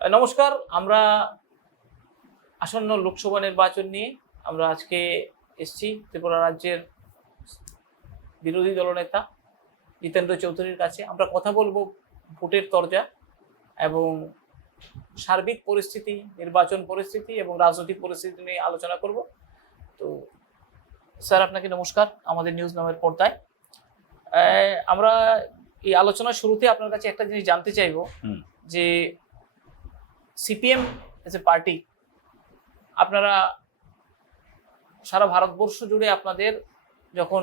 নমস্কার। আমরা আসন্ন লোকসভা নির্বাচন নিয়ে আমরা আজকে এসেছি ত্রিপুরা রাজ্যের বিরোধী দলনেতা জিতেন্দ্র চৌধুরীর কাছে। আমরা কথা বলবো ভোটের তরজা এবং সার্বিক পরিস্থিতি, নির্বাচন পরিস্থিতি এবং রাজনৈতিক পরিস্থিতি নিয়ে আলোচনা করব। তো স্যার, আপনাকে নমস্কার আমাদের নিউজ নামের পর্দায়। আমরা এই আলোচনার শুরুতে আপনার কাছে একটা জিনিস জানতে চাইব যে সিপিএম এজ এ পার্টি, আপনারা সারা ভারতবর্ষ জুড়ে আপনাদের যখন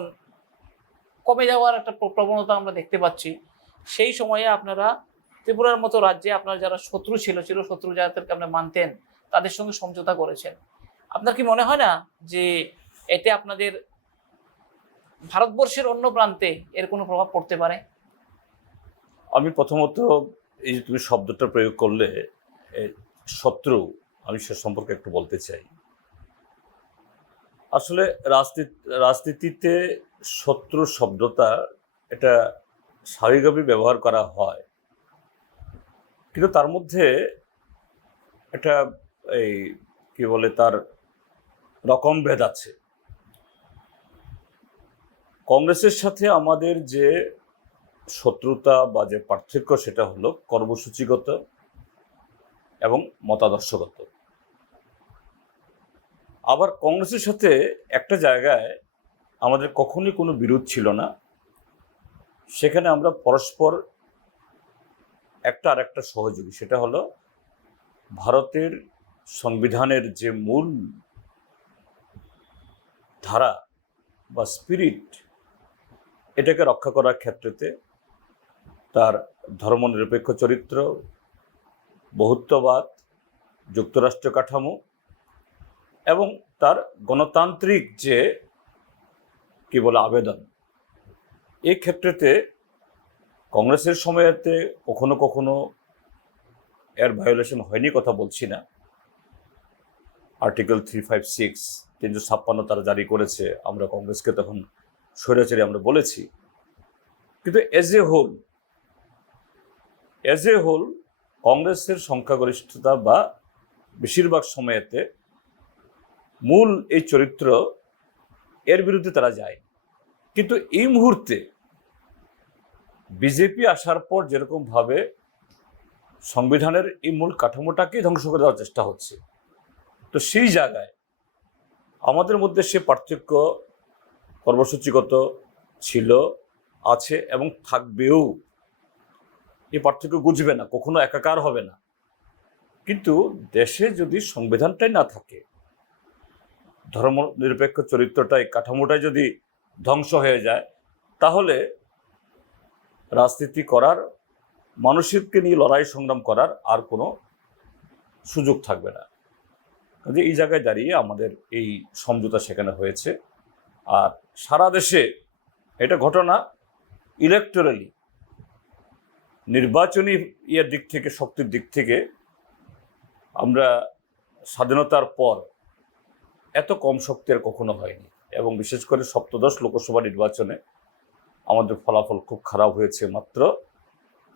কমে যাওয়ার একটা প্রবণতা আমরা দেখতে পাচ্ছি, সেই সময়ে আপনারা ত্রিপুরার মতো রাজ্যে আপনার যারা শত্রু ছিল শত্রু যাদেরকে আপনি মানতেন, তাদের সঙ্গে সমঝোতা করেছেন। আপনার কি মনে হয় না যে এতে আপনাদের ভারতবর্ষের অন্য প্রান্তে এর কোনো প্রভাব পড়তে পারে? আমি প্রথমত এই যে তুমি শব্দটা প্রয়োগ করলে শত্রু, আমি সে সম্পর্কে একটু বলতে চাই। আসলে রাজনীতিতে শত্রু শব্দটা এটা স্বাভাবিকভাবে ব্যবহার করা হয়, কিন্তু তার মধ্যে একটা এই কি বলে তার রকমভেদ আছে। কংগ্রেসের সাথে আমাদের যে শত্রুতা বা যে পার্থক্য সেটা হলো কর্মসূচিগত এবং মতাদর্শগত। আবার কংগ্রেসের সাথে একটা জায়গায় আমাদের কখনোই কোনো বিরোধ ছিল না, সেখানে আমরা পরস্পর একটা আর একটা সহযোগী। সেটা হলো ভারতের সংবিধানের যে মূল ধারা বা স্পিরিট, এটাকে রক্ষা করার ক্ষেত্রেতে তার ধর্মনিরপেক্ষ চরিত্র, বহুত্ববাদ, যুক্তরাষ্ট্র কাঠামো এবং তার গণতান্ত্রিক যে কি বলে আবেদন, এই ক্ষেত্রেতে কংগ্রেসের সময়েতে কখনো কখনো এর ভায়োলেশন হয়নি, কথা বলছি না। আর্টিকেল 356 356 তারা জারি করেছে, আমরা কংগ্রেসকে তখন স্বৈরাচারী আমরা বলেছি। কিন্তু এজ এ হোল কংগ্রেসের সংখ্যাগরিষ্ঠতা বা বেশিরভাগ সময়েতে মূল এই চরিত্র, এর বিরুদ্ধে তারা যায়। কিন্তু এই মুহূর্তে বিজেপি আসার পর যেরকমভাবে সংবিধানের এই মূল কাঠামোটাকেই ধ্বংস করে দেওয়ার চেষ্টা হচ্ছে, তো সেই জায়গায় আমাদের মধ্যে সে পার্থক্য কর্মসূচিগত ছিল, আছে এবং থাকবেও। এই পার্থক্য বুঝবে না, কখনো একাকার হবে না। কিন্তু দেশে যদি সংবিধানটাই না থাকে, ধর্মনিরপেক্ষ চরিত্রটাই, কাঠামোটাই যদি ধ্বংস হয়ে যায়, তাহলে রাজনীতি করার, মানুষকে নিয়ে লড়াই সংগ্রাম করার আর কোনো সুযোগ থাকবে না। কাজে এই জায়গায় দাঁড়িয়ে আমাদের এই সমঝোতা সেখানে হয়েছে। আর সারা দেশে এটা ঘটনা ইলেকটোরালি, নির্বাচনী ইয়ের দিক থেকে, শক্তির দিক থেকে আমরা স্বাধীনতার পর এত কম শক্তি আর কখনো হয়নি। এবং বিশেষ করে সপ্তদশ লোকসভা নির্বাচনে আমাদের ফলাফল খুব খারাপ হয়েছে। মাত্র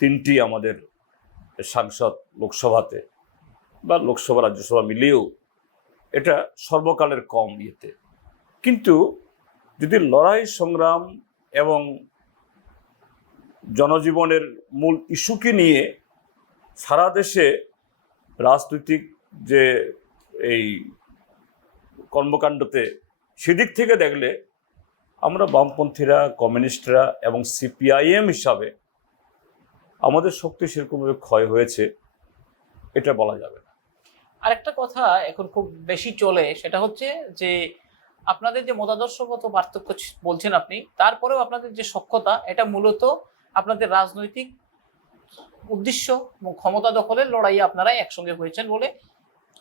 3টি আমাদের সাংসদ লোকসভাতে বা লোকসভা রাজ্যসভা মিলিয়েও এটা সর্বকালের কম ইয়েতে। কিন্তু যদি লড়াই সংগ্রাম এবং জনজীবনের মূল ইস্যুকে নিয়ে সারা দেশে রাজনৈতিক যে এই কর্মকাণ্ডতে, সেদিক থেকে দেখলে আমরা বামপন্থীরা, কমিউনিস্টরা এবং সিপিআইএম হিসাবে আমাদের শক্তি সেরকমভাবে ক্ষয় হয়েছে এটা বলা যাবে না। আরেকটা কথা এখন খুব বেশি চলে, সেটা হচ্ছে যে আপনাদের যে মতাদর্শগত পার্থক্য বলছেন আপনি, তারপরেও আপনাদের যে সখ্যতা, এটা মূলত আপনাদের রাজনৈতিক উদ্দেশ্য এবং ক্ষমতা দখলের লড়াইয়ে আপনারা একসঙ্গে হয়েছেন বলে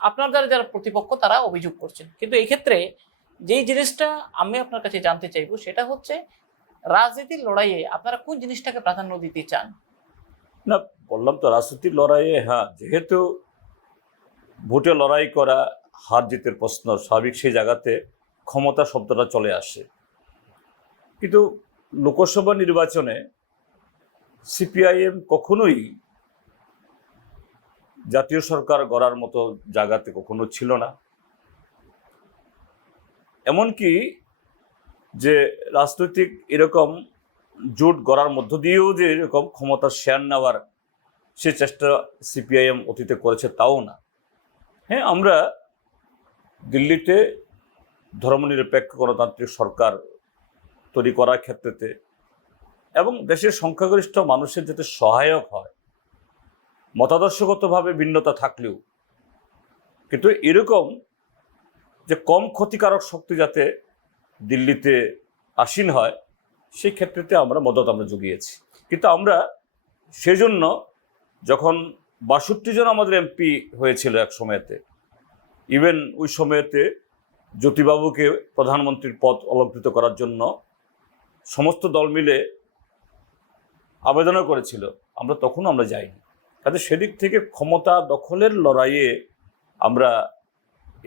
আপনার দ্বারা যারা প্রতিপক্ষ তারা অভিযোগ করছেন। কিন্তু এই ক্ষেত্রে যেই জিনিসটা আমি আপনার কাছে জানতে চাইবো, সেটা হচ্ছে রাজনীতির লড়াইয়ে আপনারা কোন জিনিসটাকে প্রাধান্য দিতে চান? না, বললাম তো রাজনীতির লড়াইয়ে, হ্যাঁ, যেহেতু ভোটে লড়াই করা হার জিতের প্রশ্ন স্বাভাবিক, সেই জায়গাতে ক্ষমতা শব্দটা চলে আসে। কিন্তু লোকসভা নির্বাচনে সিপিআইএম কখনোই জাতীয় সরকার গড়ার মতো জায়গাতে কখনো ছিল না। এমনকি যে রাজনৈতিক এরকম জোট গড়ার মধ্য দিয়েও যে এরকম ক্ষমতার শেয়ার নেওয়ার সে চেষ্টা সিপিআইএম অতীতে করেছে তাও না। হ্যাঁ, আমরা দিল্লিতে ধর্মনিরপেক্ষ গণতান্ত্রিক সরকার তৈরি করার ক্ষেত্রেতে এবং দেশের সংখ্যাগরিষ্ঠ মানুষের যাতে সহায়ক হয়, মতাদর্শগতভাবে ভিন্নতা থাকলেও কিন্তু এরকম যে কম ক্ষতিকারক শক্তি যাতে দিল্লিতে আসীন হয় সেই ক্ষেত্রেতে আমরা মদত জুগিয়েছি। কিন্তু আমরা সেজন্য যখন ৬২ জন আমাদের এমপি হয়েছিল এক সময়তে, ইভেন ওই সময়তে জ্যোতিবাবুকে প্রধানমন্ত্রীর পদ অলঙ্কৃত করার জন্য সমস্ত দল মিলে আবেদনও করেছিল, আমরা তখনও আমরা যাইনি। কাজে সেদিক থেকে ক্ষমতা দখলের লড়াইয়ে আমরা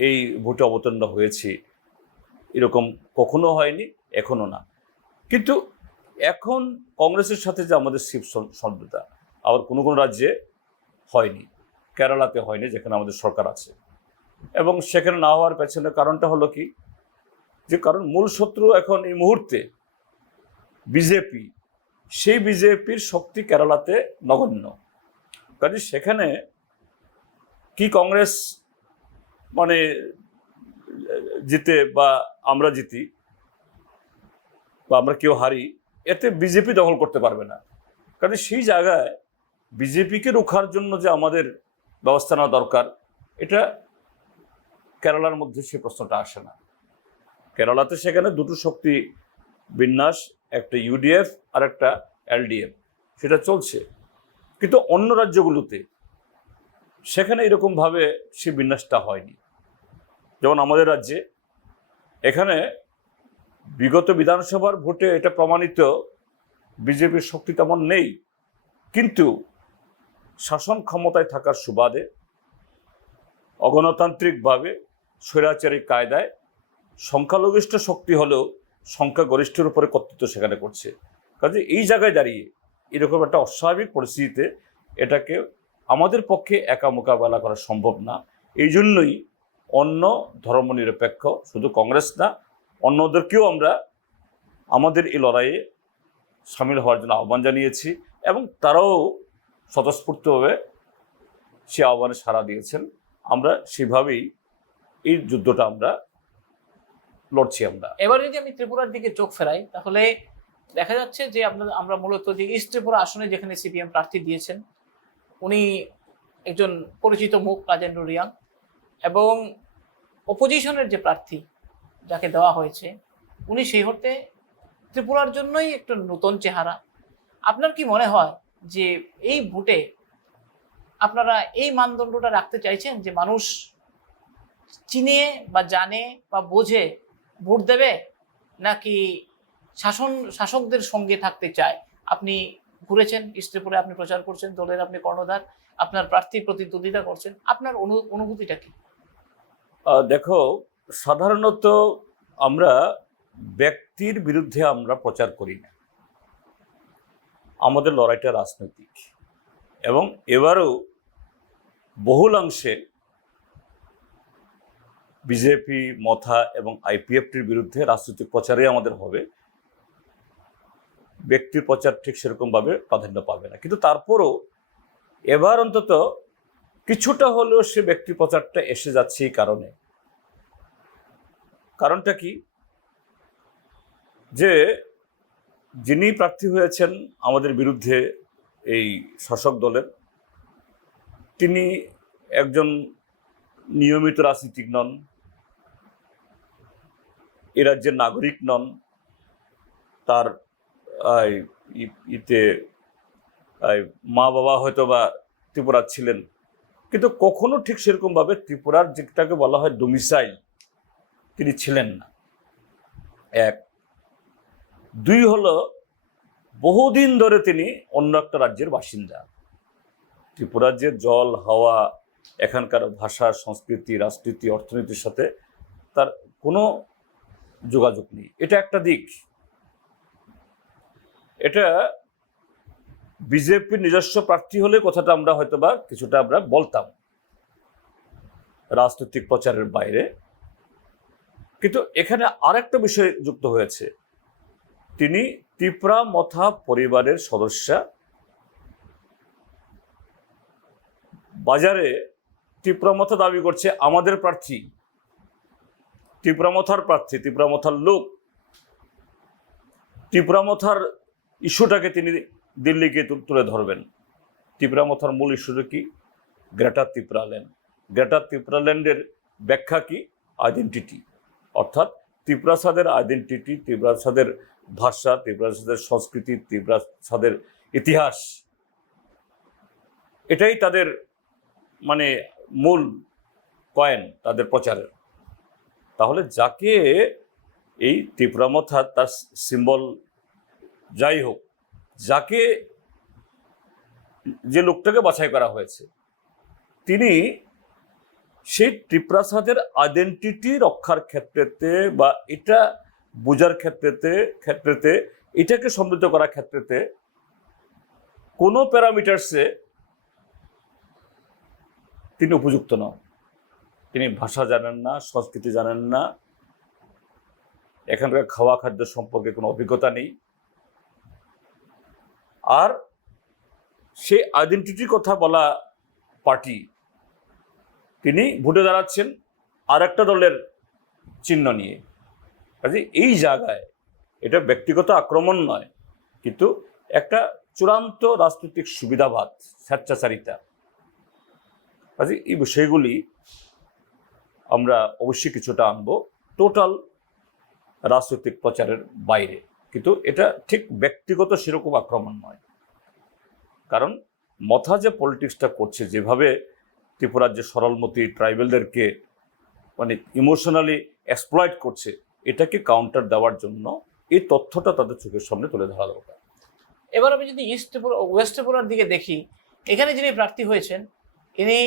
এই ভোটে অবতীর্ণ হয়েছি, এরকম কখনো হয়নি, এখনো না। কিন্তু এখন কংগ্রেসের সাথে যে আমাদের শিব সন্ধ্যতা আবার কোনো কোনো রাজ্যে হয়নি, কেরালাতে হয়নি যেখানে আমাদের সরকার আছে, এবং সেখানে না হওয়ার পেছনে কারণটা হলো কি, যে কারণ মূল শত্রু এখন এই মুহূর্তে বিজেপি, সেই বিজেপির শক্তি কেরালাতে নগণ্য। কাজে সেখানে কি কংগ্রেস মানে জিতে বা আমরা জিতি বা আমরা কেউ হারি, এতে বিজেপি দখল করতে পারবে না। কাজে সেই জায়গায় বিজেপিকে রোখার জন্য যে আমাদের ব্যবস্থা নেওয়া দরকার, এটা কেরালার মধ্যে সে প্রশ্নটা আসে না। কেরালাতে সেখানে দুটো শক্তি বিন্যাস, একটা ইউডিএফ আর একটা এলডিএফ, সেটা চলছে। কিন্তু অন্য রাজ্যগুলোতে সেখানে এরকমভাবে সে বিন্যাসটা হয়নি। যেমন আমাদের রাজ্যে এখানে বিগত বিধানসভার ভোটে এটা প্রমাণিত বিজেপির শক্তি তেমন নেই, কিন্তু শাসন ক্ষমতায় থাকার সুবাদে অগণতান্ত্রিকভাবে স্বৈরাচারী কায়দায় সংখ্যালঘিষ্ঠ শক্তি হলেও সংখ্যাগরিষ্ঠের উপরে কর্তৃত্ব সেখানে করছে। কাজে এই জায়গায় দাঁড়িয়ে এরকম একটা অস্বাভাবিক পরিস্থিতিতে এটাকে আমাদের পক্ষে একা মোকাবেলা করা সম্ভব না। এই জন্যই অন্য ধর্মনিরপেক্ষ, শুধু কংগ্রেস না, অন্যদেরকেও আমরা আমাদের এই লড়াইয়ে সামিল হওয়ার জন্য আহ্বান জানিয়েছি, এবং তারাও স্বতঃস্ফূর্তভাবে সে আহ্বানে সাড়া দিয়েছেন। আমরা সেভাবেই এই যুদ্ধটা আমরা লড়ছি। আমরা এবার যদি আমি ত্রিপুরার দিকে চোখ ফেরাই, তাহলে দেখা যাচ্ছে যে আমরা মূলত যে ইস্ট ত্রিপুরা আসনে যেখানে সিপিএম প্রার্থী দিয়েছেন, উনি একজন পরিচিত মুখ, রাজেন্দ্র রিয়াং, এবং অপোজিশনের যে প্রার্থী যাকে দেওয়া হয়েছে উনি সেই অর্থে ত্রিপুরার জন্যই একটু নতুন চেহারা। আপনার কি মনে হয় যে এই ভোটে আপনারা এই মানদণ্ডটা রাখতে চাইছেন যে মানুষ চিনে বা জানে বা বোঝে ভোট দেবে, নাকি শাসকদের সঙ্গে থাকতে চায়? আপনি ঘুরেছেন ইস্ট ত্রিপুরায়, আপনি প্রচার করছেন, দলের আপনি কর্ণধার, আপনার প্রার্থী প্রতিদ্বন্দ্বিতা করছেন, আপনার অনুভূতিটা কি? দেখো, সাধারণত আমরা ব্যক্তির বিরুদ্ধে আমরা প্রচার করি না, আমাদের লড়াইটা রাজনৈতিক। এবং এবারও বহুলাংশে বিজেপি, মথা এবং আইপিএফটির বিরুদ্ধে রাজনৈতিক প্রচারে আমাদের হবে, ব্যক্তির প্রচার ঠিক সেরকমভাবে প্রাধান্য পাবে না। কিন্তু তারপরও এবার অন্তত কিছুটা হলেও সে ব্যক্তি প্রচারটা এসে যাচ্ছে। এই কারণটা কি, যে যিনি প্রার্থী হয়েছেন আমাদের বিরুদ্ধে এই শাসক দলের, তিনি একজন নিয়মিত রাজনীতিক নন, এ রাজ্যের নাগরিক নন, তার মা বাবা হয়তো বা ত্রিপুরার ছিলেন, কিন্তু কখনো ঠিক সেরকমভাবে ত্রিপুরার যেটাকে বলা হয় ডোমিসাইল তিনি ছিলেন না। এক, দুই হলো বহুদিন ধরে তিনি অন্য একটা রাজ্যের বাসিন্দা। ত্রিপুরার যে জল, হাওয়া, এখানকার ভাষা, সংস্কৃতি, রাজনীতি, অর্থনীতির সাথে তার কোনো যোগাযোগ নেই। এটা একটা দিক। এটা বিজেপির নিজস্ব প্রার্থী হলে কথাটা আমরা হয়তোবা কিছুটা আমরা বলতাম রাজনৈতিক প্রচারের বাইরে, কিন্তু এখানে আরেকটা বিষয় যুক্ত হয়েছে। তিনি তিপ্রা মথা পরিবারের সদস্যা। বাজারে তিপ্রা মথা দাবি করছে আমাদের প্রার্থী, তিপ্রা মথার প্রার্থী, তিপ্রা মথার লোক। তিপ্রা মথার ইস্যুটাকে তিনি দিল্লিকে তুলে ধরবেন। তিপ্রা মথার মূল ইস্যুটা কি? গ্রেটার তিপ্রাল্যান্ড। গ্রেটার তিপ্রাল্যান্ডের ব্যাখ্যা কি? আইডেন্টিটি, অর্থাৎ তিপ্রাসাদের আইডেন্টিটি, তিপ্রাসাদের ভাষা, তিপ্রাসাদের সংস্কৃতি, তিপ্রাসাদের ইতিহাস, এটাই তাদের মানে মূল পয়েন্ট তাদের প্রচারের। তাহলে যাকে এই তিপ্রা মথা তার সিম্বল যাই হোক, যাকে যে লোকটাকে বাছাই করা হয়েছে, তিনি সেই ত্রিপ্রাসাদের আইডেন্টিটি রক্ষার ক্ষেত্রেতে বা এটা বোঝার ক্ষেত্রেতে এটাকে সমৃদ্ধ করার ক্ষেত্রেতে কোনো প্যারামিটার্সে তিনি উপযুক্ত নন। তিনি ভাষা জানেন না, সংস্কৃতি জানেন না, এখানকার খাওয়া খাদ্য সম্পর্কে কোনো অভিজ্ঞতা নেই। আর সেই আইডেন্টিটির কথা বলা পার্টি তিনি ভোটে দাঁড়াচ্ছেন আর একটা দলের চিহ্ন নিয়ে। কাজে এই জায়গায় এটা ব্যক্তিগত আক্রমণ নয়, কিন্তু একটা চূড়ান্ত রাজনৈতিক সুবিধাবাদ, স্বেচ্ছাচারিতা। কাজে এই বিষয়গুলি আমরা অবশ্যই কিছুটা আনবো টোটাল রাজনৈতিক প্রচারের বাইরে, কিন্তু এটা ঠিক ব্যক্তিগত সেরকম আক্রমণ নয়। কারণ মথা যে পলিটিক্সটা করছে, যেভাবে ত্রিপুরার যে সরলমতি ট্রাইবেলদেরকে মানে ইমোশনালি এক্সপ্লয়েট করছে, এটাকে কাউন্টার দেওয়ার জন্য এই তথ্যটা তাদের চোখের সামনে তুলে ধরা দরকার। এবার আমি যদি ওয়েস্ট ত্রিপুরার দিকে দেখি, এখানে যিনি প্রার্থী হয়েছেন ইনি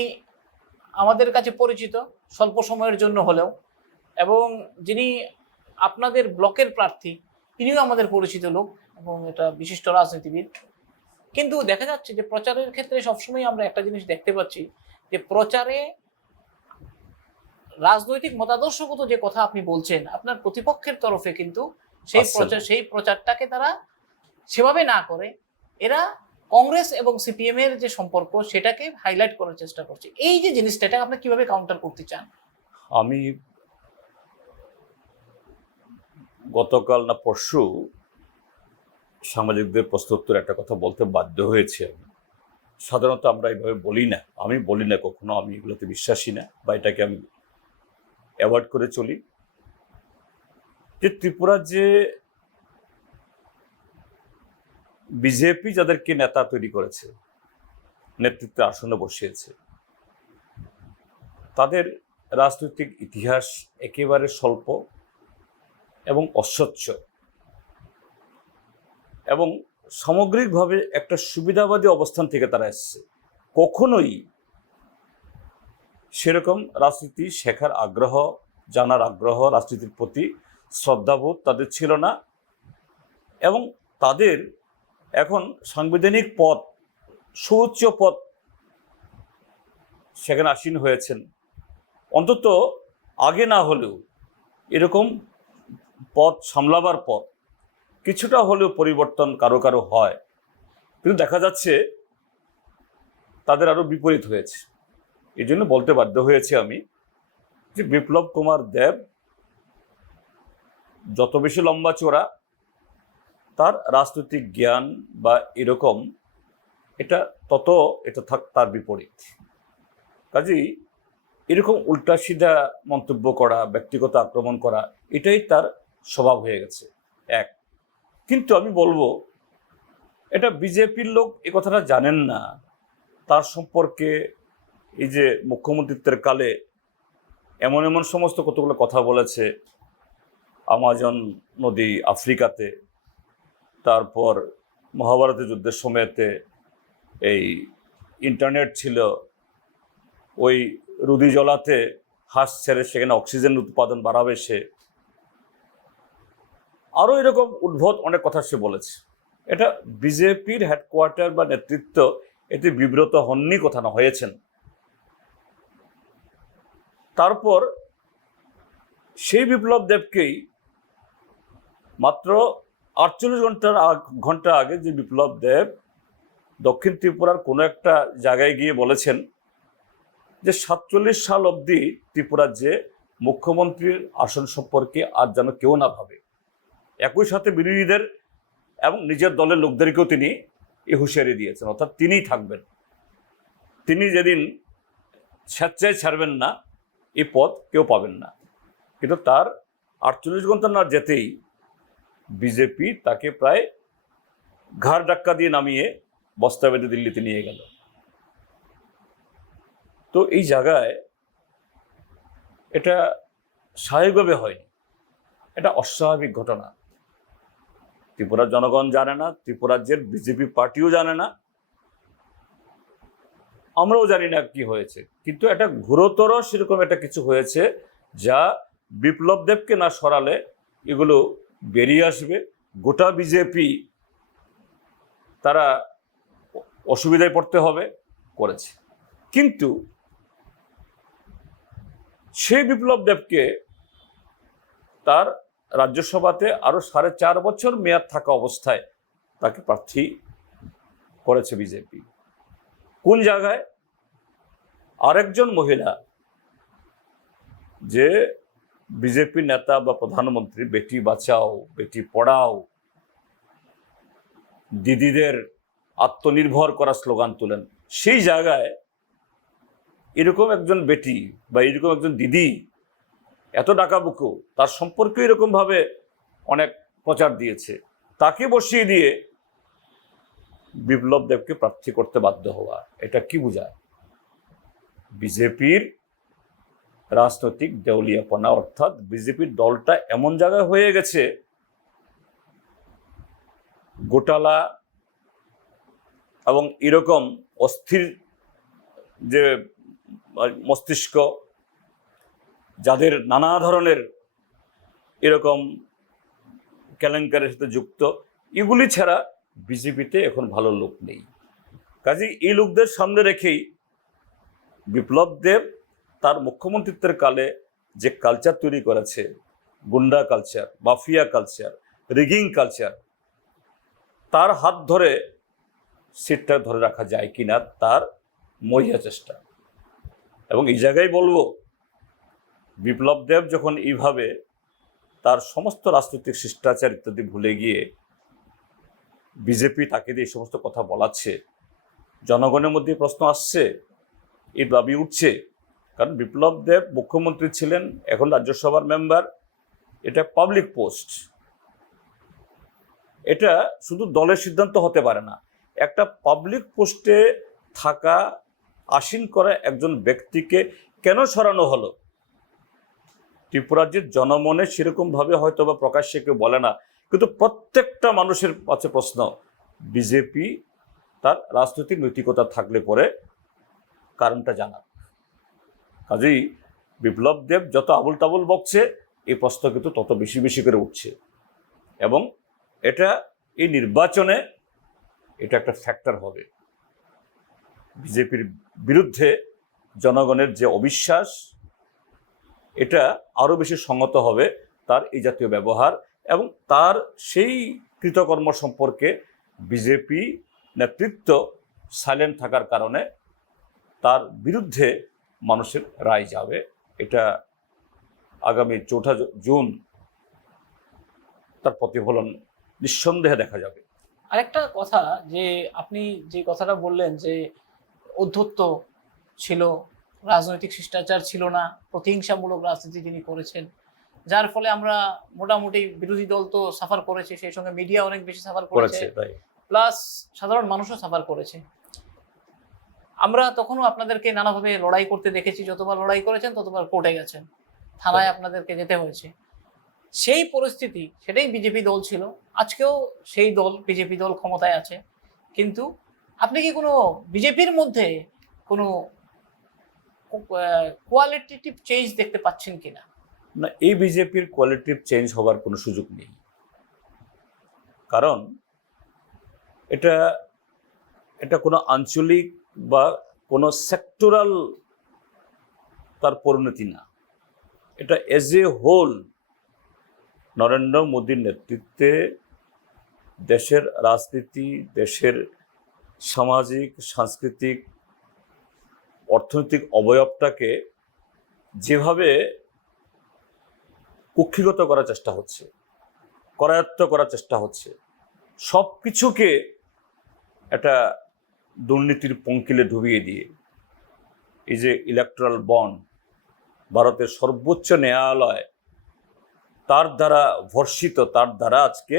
আমাদের কাছে পরিচিত স্বল্প সময়ের জন্য হলেও, এবং যিনি আপনাদের ব্লকের প্রার্থী তিনিও আমাদের পরিচিত লোক এবং এটা বিশিষ্ট রাজনীতিবিদ। কিন্তু দেখা যাচ্ছে যে প্রচারের ক্ষেত্রে সবসময় আমরা একটা জিনিস দেখতে পাচ্ছি যে প্রচারে রাজনৈতিক মতাদর্শগত যে কথা আপনি বলছেন, আপনার প্রতিপক্ষের তরফে কিন্তু সেই প্রচারটাকে তারা সেভাবে না করে এরা কংগ্রেস এবং সিপিএম এর যে সম্পর্ক সেটাকে হাইলাইট করার চেষ্টা করছে। এই যে জিনিসটা, এটা আপনি কিভাবে কাউন্টার করতে চান? আমি গতকাল না পরশু সাংবাদিকদের প্রশ্নোত্তরে একটা কথা বলতে বাধ্য হয়েছি। আমি সাধারণত আমরা এইভাবে বলি না, আমি বলি না কখনো, আমি এগুলোতে বিশ্বাসী না বা এটাকে আমি অ্যাভয়েড করে চলি। যে ত্রিপুরার যে বিজেপি যাদেরকে নেতা তৈরি করেছে, নেতৃত্বে আসনে বসিয়েছে, তাদের রাজনৈতিক ইতিহাস একেবারে স্বল্প এবং অস্বচ্ছ, এবং সামগ্রিকভাবে একটা সুবিধাবাদী অবস্থান থেকে তারা এসছে। কখনোই সেরকম রাজনীতি শেখার আগ্রহ, জানার আগ্রহ, রাজনীতির প্রতি শ্রদ্ধাবোধ তাদের ছিল না। এবং তাদের এখন সাংবিধানিক পদ, সুউচ্চ পদ সেখানে আসীন হয়েছেন। অন্তত আগে না হলেও এরকম পদ সামলাবার পর কিছুটা হলেও পরিবর্তন কারো কারো হয়, কিন্তু দেখা যাচ্ছে তাদের আরো বিপরীত হয়েছে। এই জন্য বলতে বাধ্য হয়েছি আমি যে বিপ্লব কুমার দেব যত বেশি লম্বা চোরা, তার রাজনৈতিক জ্ঞান বা এরকম এটা তত এটা তার বিপরীত। কাজেই এরকম উল্টা সিধা মন্তব্য করা, ব্যক্তিগত আক্রমণ করা, এটাই তার স্বভাব হয়ে গেছে এক। কিন্তু আমি বলবো এটা বিজেপির লোক এ কথাটা জানেন না। তার সম্পর্কে এই যে মুখ্যমন্ত্রীত্বের কালে এমন এমন সমস্ত কতগুলো কথা বলেছে, আমাজন নদী আফ্রিকাতে, তারপর মহাভারতের যুদ্ধের সময়তে এই ইন্টারনেট ছিল, ওই রুদি জলাতে হাঁস ছেড়ে সেখানে অক্সিজেন উৎপাদন বাড়াবে সে, আরও এরকম উদ্ভট অনেক কথা সে বলেছে। এটা বিজেপির হেডকোয়ার্টার বা নেতৃত্ব এতে বিব্রত হননি, কথা না হয়েছেন। তারপর সেই বিপ্লব দেবকেই মাত্র 48 ঘন্টা আগে যে বিপ্লব দেব দক্ষিণ ত্রিপুরার কোনো একটা জায়গায় গিয়ে বলেছেন যে 47 সাল অবধি ত্রিপুরার যে মুখ্যমন্ত্রীর আসন সম্পর্কে আর যেন কেউ না ভাবে। একই সাথে বিরোধীদের এবং নিজের দলের লোকদেরকেও তিনি এই হুঁশিয়ারি দিয়েছেন, অর্থাৎ তিনিই থাকবেন, তিনি যেদিন স্বেচ্ছায় ছাড়বেন না এই পদ কেউ পাবেন না। কিন্তু তার 48 ঘন্টা না যেতেই বিজেপি তাকে প্রায় ঘাড় ধাক্কা দিয়ে নামিয়ে বস্তা বেঁধে দিল্লিতে নিয়ে গেল। তো এই জায়গায় এটা স্বাভাবিকভাবে হয়নি, এটা অস্বাভাবিক ঘটনা। ত্রিপুরার জনগণ জানে না, ত্রিপুরাজ্যের বিজেপি পার্টিও জানে না, আমরাও জানি না কি হয়েছে, কিন্তু এটা ঘোরতর সেরকম একটা কিছু হয়েছে যা বিপ্লব দেবকে না সরালে এগুলো বেরিয়ে আসবে। গোটা বিজেপি তারা অসুবিধায় পড়তে হবে, করেছে। কিন্তু সেই বিপ্লব দেবকে তার রাজ্যসভাতে আরো 4.5 বছর মেয়াদ থাকা অবস্থায় তাকে প্রার্থী করেছে বিজেপি। কোন জায়গায়? আরেকজন মহিলা যে বিজেপি নেতা বা প্রধানমন্ত্রী বেটি বাঁচাও বেটি পড়াও দিদিদের আত্মনির্ভর করা স্লোগান তোলেন, সেই জায়গায় এরকম একজন বেটি বা এরকম একজন দিদি এত ডাকাবুকো, তার সম্পর্কে এরকম ভাবে অনেক প্রচার দিয়েছে, তাকে বসিয়ে দিয়ে বিপ্লব দেবকে প্রার্থী করতে বাধ্য হওয়া, এটা কি বোঝায়? বিজেপির রাজনৈতিক দেউলিয়াপনা, অর্থাৎ বিজেপির দলটা এমন জায়গায় হয়ে গেছে, গোটালা এবং এরকম অস্থির যে মস্তিষ্ক, যাদের নানা ধরনের এরকম কেলেঙ্কারের সাথে যুক্ত, এগুলি ছাড়া বিজেপিতে এখন ভালো লোক নেই। কাজেই এই লোকদের সামনে রেখেই বিপ্লব দেব তার মুখ্যমন্ত্রিত্বের কালে যে কালচার তৈরি করেছে, গুন্ডা culture, mafia culture, rigging culture, তার হাত ধরে সিটটা ধরে রাখা যায় কিনা তার মরিয়া চেষ্টা। এবং এই জায়গায় বলবো, বিপ্লব দেব যখন এইভাবে তার সমস্ত রাজনৈতিক শিষ্টাচার ইত্যাদি ভুলে গিয়ে বিজেপি তাকে দিয়ে এই সমস্ত কথা বলাচ্ছে, জনগণের মধ্যে প্রশ্ন আসছে, এই দাবি উঠছে। কারণ বিপ্লব দেব মুখ্যমন্ত্রী ছিলেন, এখন রাজ্যসভার মেম্বার, এটা পাবলিক পোস্ট, এটা শুধু দলের সিদ্ধান্ত হতে পারে না। একটা পাবলিক পোস্টে থাকা, আসীন করা একজন ব্যক্তিকে কেন সরানো হলো, ত্রিপুরাজ্যের জনমনে সেরকমভাবে হয়তো বা প্রকাশ্যে কেউ বলে না, কিন্তু প্রত্যেকটা মানুষের কাছে প্রশ্ন, বিজেপি তার রাজনৈতিক নৈতিকতা থাকলে পরে কারণটা জানা। কাজেই বিপ্লব দেব যত আবুল তাবুল বকছে, এই প্রশ্ন কিন্তু তত বেশি বেশি করে উঠছে। এবং এটা এই নির্বাচনে এটা একটা ফ্যাক্টর হবে। বিজেপির বিরুদ্ধে জনগণের যে অবিশ্বাস, এটা আরো বেশি সংহত হবে তার এই জাতীয় ব্যবহার, এবং তার সেই কৃতকর্ম সম্পর্কে বিজেপি নেতৃত্ব সাইলেন্ট থাকার কারণে তার বিরুদ্ধে মানুষের রায় যাবে। এটা আগামী 4 জুন তার প্রতিফলন নিঃসন্দেহে দেখা যাবে। আরেকটা কথা, যে আপনি যে কথাটা বললেন যে অধ্যত্ত ছিল, রাজনৈতিক শিষ্টাচার ছিল না, প্রতিহিংসামূলক রাজনীতি তিনি করেছেন, যার ফলে আমরা মোটামুটি বিরোধী দল তো সাফার করেছে, সেই সঙ্গে মিডিয়া অনেক বেশি সাফার করেছে, প্লাস সাধারণ মানুষও সাফার করেছে। আমরা তখনও আপনাদেরকে নানাভাবে লড়াই করতে দেখেছি, যতবার লড়াই করেছেন ততবার কোর্টে গেছেন, থানায় আপনাদেরকে যেতে হয়েছে। সেই পরিস্থিতি, সেটাই বিজেপি দল ছিল, আজকেও সেই দল বিজেপি দল ক্ষমতায় আছে। কিন্তু আপনি কি কোনো বিজেপির মধ্যে কোনো কোয়ালিটেটিভ চেঞ্জ দেখতে পাচ্ছেন কিনা? না, এই বিজেপির কোয়ালিটিভ চেঞ্জ হওয়ার কোনো সুযোগ নেই। কারণ এটা এটা কোনো আঞ্চলিক বা কোনো সেক্টরাল তার পরিণতি না, এটা এজ এ হোল নরেন্দ্র মোদীর নেতৃত্বে দেশের রাজনীতি, দেশের সামাজিক, সাংস্কৃতিক, অর্থনৈতিক অবয়বটাকে যেভাবে কুক্ষিগত করার চেষ্টা হচ্ছে, করায়ত্ত করার চেষ্টা হচ্ছে, সব কিছুকে একটা দুর্নীতির পঙ্কিলে ডুবিয়ে দিয়ে এই যে ইলেকট্রাল বন্ড, ভারতের সর্বোচ্চ ন্যায়ালয় তার দ্বারা ভর্ষিত, তার দ্বারা আজকে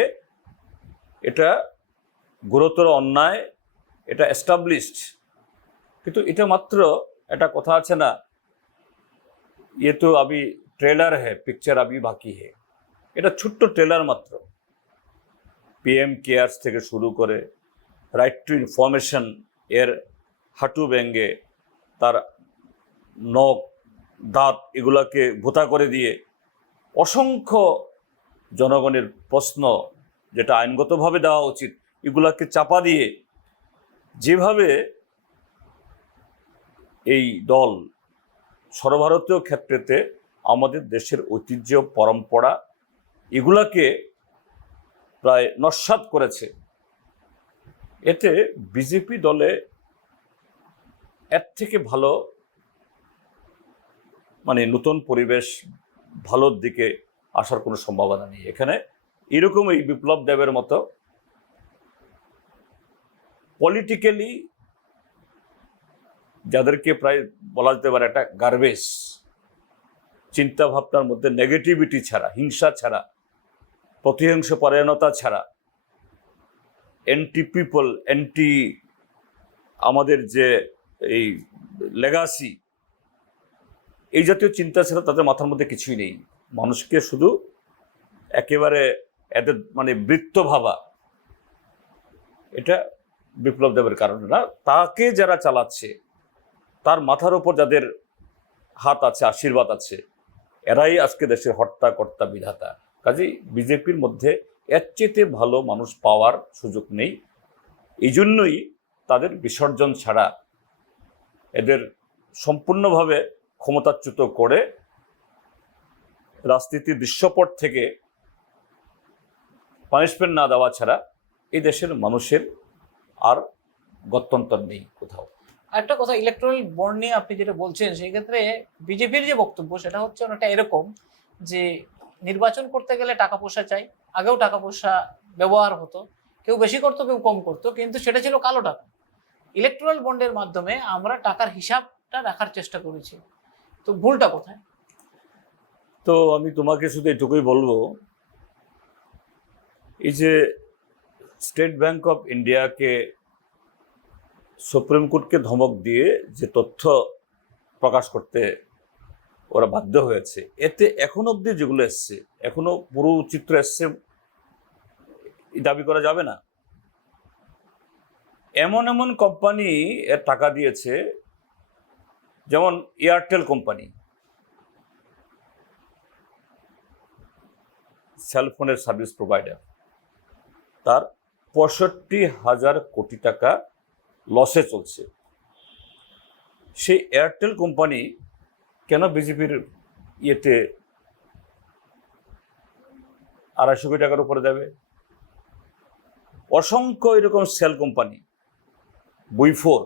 এটা গুরুতর অন্যায়, এটা এস্টাবলিশড। কিন্তু এটা মাত্র একটা কথা আছে না, ये तो अभी ट्रेलर है, पिक्चर अभी बाकी है। এটা ছোট্ট ট্রেলার মাত্র। PM কেয়ার্স থেকে শুরু করে রাইট টু ইনফরমেশন এর হাঁটু ভেঙে তার নখ দাঁত এগুলাকে ভোতা করে দিয়ে অসংখ্য জনগণের প্রশ্ন যেটা আইনগতভাবে দেওয়া উচিত এগুলাকে চাপা দিয়ে যেভাবে এই দল সর্বভারতীয় ক্ষেত্রেতে আমাদের দেশের ঐতিহ্য, পরম্পরা এগুলাকে প্রায় নস্যাৎ করেছে, এতে বিজেপি দলে এর থেকে ভালো মানে নতুন পরিবেশ, ভালোর দিকে আসার কোনো সম্ভাবনা নেই। এখানে এরকম এই বিপ্লব দেবের মতো পলিটিক্যালি যাদেরকে প্রায় বলা যেতে পারে একটা গার্বেজ চিন্তা ভাবনার মধ্যে, নেগেটিভিটি ছাড়া, হিংসা ছাড়া, প্রতিহিংস পরায়ণতা ছাড়া, অ্যান্টি পিপল, অ্যান্টি আমাদের যে এই লেগাসি, এই জাতীয় চিন্তা ছাড়া তাদের মাথার মধ্যে কিছুই নেই। মানুষকে শুধু একেবারে এদের মানে বৃত্ত ভাবা, এটা বিপ্লব দেবের কারণে না, তাকে যারা চালাচ্ছে, তার মাথার ওপর যাদের হাত আছে, আশীর্বাদ আছে, এরাই আজকে দেশের হর্তা কর্তা বিধাতা। কাজেই বিজেপির মধ্যে এর চেয়ে ভালো মানুষ পাওয়ার সুযোগ নেই। এই জন্যই তাদের বিসর্জন ছাড়া, এদের সম্পূর্ণভাবে ক্ষমতাচ্যুত করে রাজনীতির দৃশ্যপট থেকে পানিশমেন্ট না দেওয়া ছাড়া এই দেশের মানুষের আর গত্যন্তর নেই কোথাও। একটা কথা, ইলেকট্রাল বন্ড নিয়ে আপনি যেটা বলছেন, সেই ক্ষেত্রে বিজেপির যে বক্তব্য সেটা হচ্ছে অনেকটা এরকম যে নির্বাচন করতে গেলে টাকা পয়সা চাই, আগেও টাকা পয়সা ব্যবহার হতো, কেউ বেশি করতো কেউ কম করতো, কিন্তু সেটা ছিল কালো টাকা। ইলেকট্রাল বন্ডের মাধ্যমে আমরা টাকার হিসাবটা রাখার চেষ্টা করেছি, তো ভুলটা কোথায়? তো আমি তোমাকে শুধু এটুকুই বলবো, এই যে স্টেট ব্যাংক অফ ইন্ডিয়াকে সুপ্রিম কোর্টকে ধমক দিয়ে যে তথ্য প্রকাশ করতে ওরা বাধ্য হয়েছে, এতে এখন অবধি যেগুলো এসছে, এখনো পুরো চিত্র এসছে দাবি করা যাবে না। এমন এমন কোম্পানি এর টাকা দিয়েছে, যেমন এয়ারটেল কোম্পানি, সেলফোনের সার্ভিস প্রোভাইডার, তার 65,000 কোটি টাকা লসে চলছে। সেই এয়ারটেল কোম্পানি কেন বিজেপির ইয়েতে 250 কোটি টাকার উপরে দেবে? অসংখ্য এরকম সেল কোম্পানি, বুইফোর,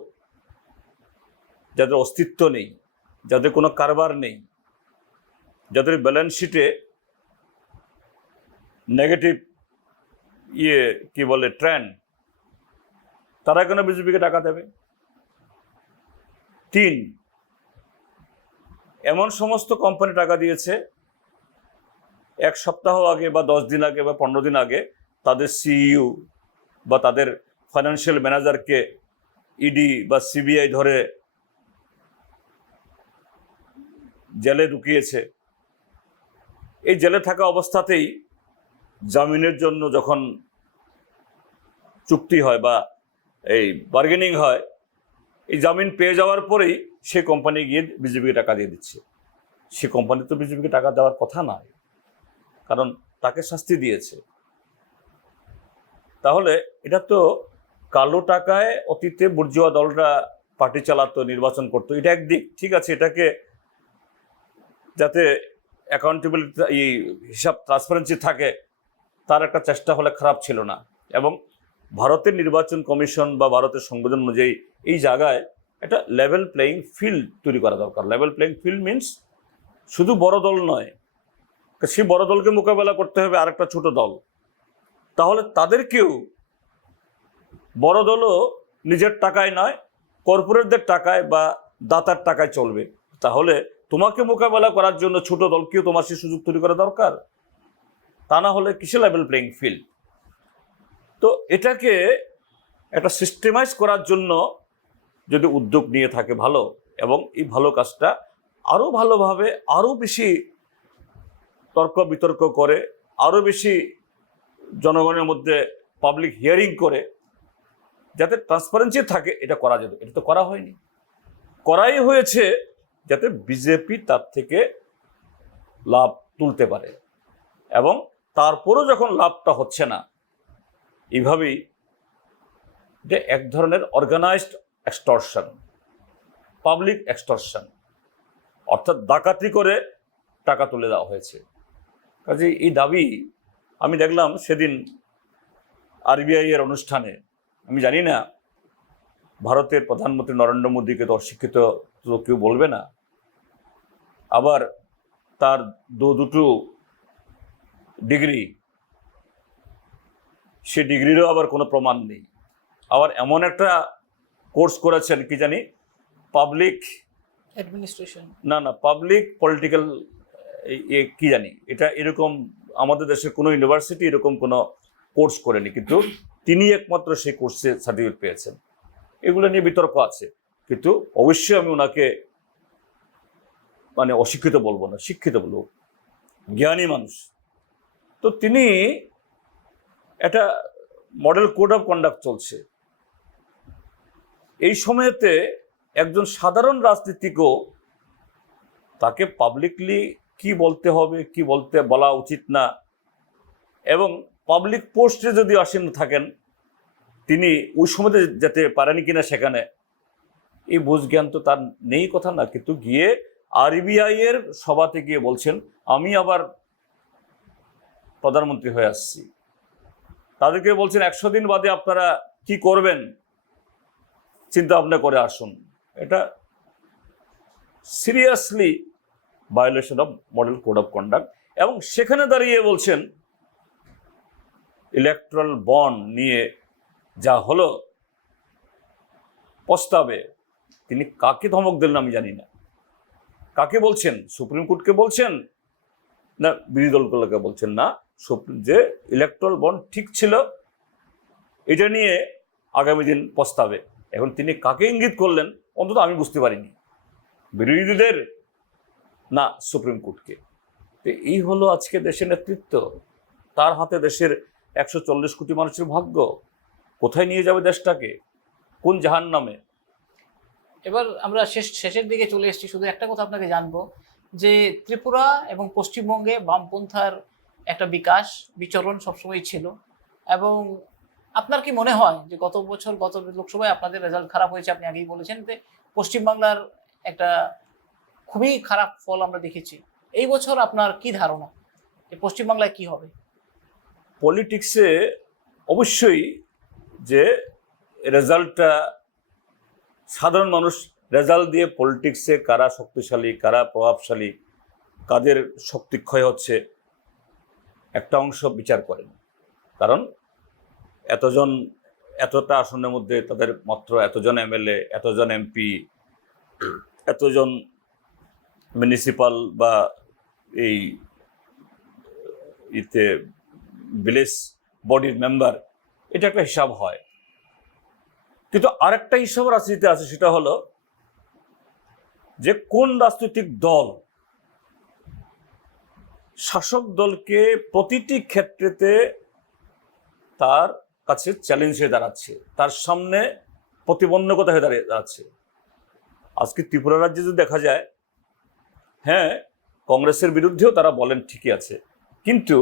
যাদের অস্তিত্ব নেই, যাদের কোনো কারবার নেই, যাদের ব্যালেন্স শিটে নেগেটিভ কি বলে ট্রেন্ড, তারা কেন বিজেপিকে টাকা দেবে? 3, এমন সমস্ত কোম্পানি টাকা দিয়েছে 1 সপ্তাহ আগে বা 10 দিন আগে বা 15 দিন আগে তাদের সিইও বা তাদের ফাইন্যান্সিয়াল ম্যানেজারকে ইডি বা সিবিআই ধরে জেলে ঢুকিয়েছে। এই জেলে থাকা অবস্থাতেই জামিনের জন্য যখন চুক্তি হয় বা এই বার্গেনিং হয়, এই জামিন পেয়ে যাওয়ার পরেই সে কোম্পানি গিয়ে বিজেপিকে টাকা দিয়ে দিচ্ছে। সে কোম্পানি তো বিজেপিকে টাকা দেওয়ার কথা নয়, কারণ তাকে শাস্তি দিয়েছে। তাহলে এটা তো কালো টাকায় অতীতে বুর্জোয়া দলরা পার্টি চালাতো, নির্বাচন করতো, এটা একদিক, ঠিক আছে, এটাকে যাতে অ্যাকাউন্টেবিলিটি, এই হিসাব ট্রান্সপারেন্সি থাকে, তার একটা চেষ্টা হলে খারাপ ছিল না। এবং ভারতের নির্বাচন কমিশন বা ভারতের সংবিধান অনুযায়ী এই জায়গায় একটা লেভেল প্লেয়িং ফিল্ড তৈরি করা দরকার। লেভেল প্লেয়িং ফিল্ড মিনস শুধু বড় দল নয়, সেই বড় দলকে মোকাবেলা করতে হবে আরেকটা ছোট দল, তাহলে তাদেরকেও, বড় দলও নিজের টাকায় নয়, কর্পোরেটদের টাকায় বা দাতার টাকায় চলবে। তাহলে তোমাকে মোকাবেলা করার জন্য ছোট দলকেও তোমার সেই সুযোগ তৈরি করা দরকার, তা না হলে কিসে লেভেল প্লেয়িং ফিল্ড? তো এটাকে একটা সিস্টেমাইজ করার জন্য যদি উদ্যোগ নিয়ে থাকে ভালো, এবং এই ভালো কাজটা আরও ভালোভাবে, আরও বেশি তর্ক বিতর্ক করে, আরও বেশি জনগণের মধ্যে পাবলিক হিয়ারিং করে যাতে ট্রান্সপারেন্সি থাকে, এটা করা যেত। এটা তো করা হয়নি, করাই হয়েছে যাতে বিজেপি তার থেকে লাভ তুলতে পারে। এবং তারপরও যখন লাভটা হচ্ছে না, এইভাবেই যে এক ধরনের অর্গানাইজড এক্সটর্শন, পাবলিক এক্সটর্শন, অর্থাৎ ডাকাতি করে টাকা তুলে দেওয়া হয়েছে। কাজে এই দাবি আমি দেখলাম সেদিন আরবিআই এর অনুষ্ঠানে। আমি জানি না ভারতের প্রধানমন্ত্রী নরেন্দ্র মোদীকে তো অশিক্ষিত তো কেউ বলবে না, আবার তার দুটো ডিগ্রি, সে ডিগ্রিরও আবার কোনো প্রমাণ নেই। আবার এমন একটা কোর্স করেছেন কি জানি, পাবলিক অ্যাডমিনিস্ট্রেশন, না পাবলিক পলিটিক্যাল কি জানি, এটা এরকম আমাদের দেশের কোনো ইউনিভার্সিটি এরকম কোনো কোর্স করেনি, কিন্তু তিনি একমাত্র সেই কোর্সে সার্টিফিকেট পেয়েছেন। এগুলো নিয়ে বিতর্ক আছে, কিন্তু অবশ্যই আমি ওনাকে মানে অশিক্ষিত বলবো না, শিক্ষিত বলবো, জ্ঞানী মানুষ। তো তিনি একটা মডেল কোড অফ কন্ডাক্ট চলছে, এই সময়তে একজন সাধারণ রাজনীতিকও তাকে পাবলিকলি কি বলতে হবে, কি বলা উচিত না, এবং পাবলিক পোস্টে যদি আসীন থাকেন তিনি ওই সময়তে যেতে পারেনি কিনা সেখানে, এই বুঝ জ্ঞান তো তার নেই কথা না। কিন্তু গিয়ে আরবিআই এর সভাতে গিয়ে বলছেন আমি আবার প্রধানমন্ত্রী হয়ে আসছি। তাদেরকে বলছেন 100 দিন বাদে আপনারা কি করবেন চিন্তা ভাবনা করে আসুন। এটা seriously violation of model code of conduct. এবং সেখানে দাঁড়িয়ে বলছেন ইলেকট্রাল বন্ড নিয়ে যা হলো প্রস্তাবে, তিনি কাকে ধমক দিলেন আমি জানি না। কাকে বলছেন? সুপ্রিম কোর্টকে বলছেন না বিরোধী দলগুলোকে বলছেন? না, যে ইলেকট্রাল বন্ড ঠিক ছিল এটা নিয়ে আগামী দিন প্রস্তাবে। এখন তিনি কাকে ইঙ্গিত করলেন অন্তত আমি বুঝতে পারিনি, বিরোধীদের না সুপ্রিম কোর্টকে। তো এই হলো আজকে দেশের নেতৃত্ব, তার হাতে দেশের 140 কোটি মানুষের ভাগ্য। কোথায় নিয়ে যাবে দেশটাকে, কোন জাহান্নামে? এবার আমরা শেষের দিকে চলে এসেছি। শুধু একটা কথা আপনাকে জানবো যে ত্রিপুরা এবং পশ্চিমবঙ্গে বামপন্থার একটা বিচরণ সবসময় ছিল, এবং আপনার কি মনে হয় যে গত লোকসভায় আপনাদের রেজাল্ট খারাপ হয়েছে, আপনি আগেই বলেছেন যে পশ্চিমবাংলার একটা খুবই খারাপ ফল আমরা দেখেছি। এই বছর আপনার কি ধারণা যে পশ্চিমবাংলায় কি হবে? পলিটিক্সে অবশ্যই যে রেজাল্টটা, সাধারণ মানুষ রেজাল্ট দিয়ে পলিটিক্সে কারা শক্তিশালী, কারা প্রভাবশালী, কাদের শক্তি ক্ষয় হচ্ছে একটা অংশ বিচার করেন। কারণ এতটা আসনের মধ্যে তাদের মাত্র এতজন এমএলএ, এতজন এমপি, এতজন মিউনিসিপাল বা এই ভিলেজ বডির মেম্বার, এটা একটা হিসাব হয়। কিন্তু আরেকটা হিসাব রাজনীতিতে আছে, সেটা হলো যে কোন রাজনৈতিক দল শাসক দলকে প্রতিটি ক্ষেত্রেতে তার কাছে চ্যালেঞ্জ হয়ে দাঁড়াচ্ছে, তার সামনে প্রতিবন্ধকতা হয়ে দাঁড়াচ্ছে। আজকে ত্রিপুরা রাজ্যে যদি দেখা যায়, হ্যাঁ কংগ্রেসের বিরুদ্ধেও তারা বলেন ঠিকই আছে, কিন্তু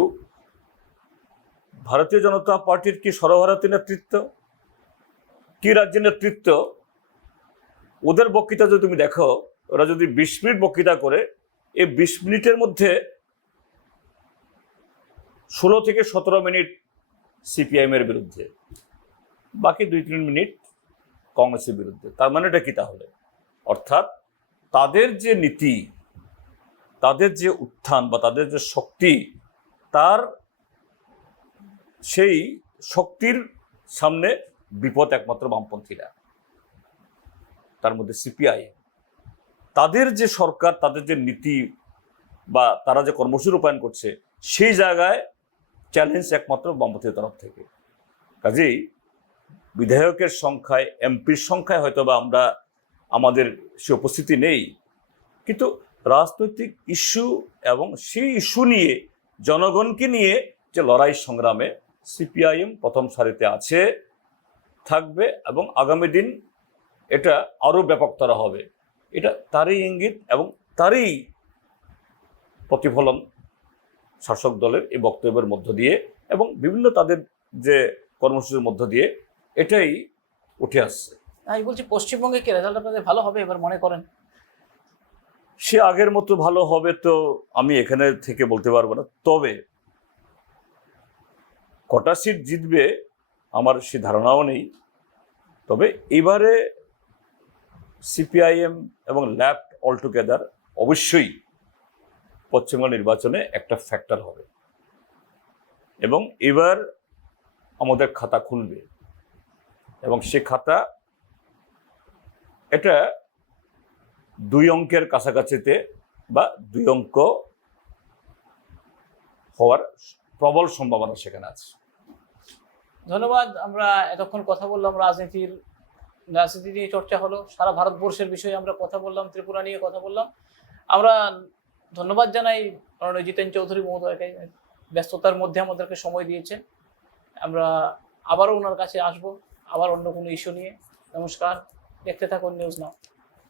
ভারতীয় জনতা পার্টির কি সর্বভারতীয় নেতৃত্ব, কি রাজ্যের নেতৃত্ব, ওদের বক্তৃতা যদি তুমি দেখো, ওরা যদি 20 মিনিট বক্তৃতা করে, এই 20 মিনিটের মধ্যে 16 থেকে 17 মিনিট সিপিআইএম এর বিরুদ্ধে, বাকি 2-3 মিনিট কংগ্রেসের বিরুদ্ধে। তার মানে এটা কি তাহলে? অর্থাৎ তাদের যে নীতি, তাদের যে উত্থান বা তাদের যে শক্তি, তার সেই শক্তির সামনে বিপদ একমাত্র বামপন্থীরা, তার মধ্যে সিপিআইএম। তাদের যে সরকার, তাদের যে নীতি বা তারা যে কর্মসূচি রূপায়ণ করছে, সেই জায়গায় চ্যালেঞ্জ একমাত্র বামপন্থীর তরফ থেকে। কাজেই বিধায়কের সংখ্যায়, এমপির সংখ্যায় হয়তো বা আমরা আমাদের সে উপস্থিতি নেই, কিন্তু রাজনৈতিক ইস্যু এবং সেই ইস্যু নিয়ে, জনগণকে নিয়ে যে লড়াই সংগ্রামে সিপিআইএম প্রথম সারিতে আছে, থাকবে, এবং আগামী দিন এটা আরও ব্যাপকতর হবে। এটা তারই ইঙ্গিত এবং তারই প্রতিফলন শাসক দলের এই বক্তব্যের মধ্য দিয়ে এবং বিভিন্ন তাদের যে কর্মসূচির মধ্য দিয়ে এটাই উঠে আসছে। আমি বলছি, পশ্চিমবঙ্গে কি রেজাল্ট আপনাদের ভালো হবে এবার মনে করেন? সে আগের মতো ভালো হবে তো আমি এখানে থেকে বলতে পারবো না, তবে কটা সিট জিতবে আমার সে ধারণাও নেই। তবে এবারে সিপিআইএম এবং লেফট অলটুগেদার অবশ্যই পশ্চিমবঙ্গ নির্বাচনে একটা ফ্যাক্টর হবে, এবং এবার আমাদের খাতা খুলবে, এবং সে খাতা এটা 2 অঙ্কের কাছাকাছিতে বা 2 অঙ্ক হওয়ার প্রবল সম্ভাবনা সেখানে আছে। ধন্যবাদ। আমরা এতক্ষণ কথা বললাম, রাজনীতি নিয়ে চর্চা হলো, সারা ভারতবর্ষের বিষয়ে আমরা কথা বললাম, ত্রিপুরা নিয়ে কথা বললাম। আমরা ধন্যবাদ জানাই মাননীয় জিতেন চৌধুরী মহোদয়কে, ব্যস্ততার মধ্যে আমাদেরকে সময় দিয়েছেন। আমরা আবারও ওনার কাছে আসবো, আবার অন্য কোনো ইস্যু নিয়ে। নমস্কার, দেখতে থাকুন নিউজ নাও।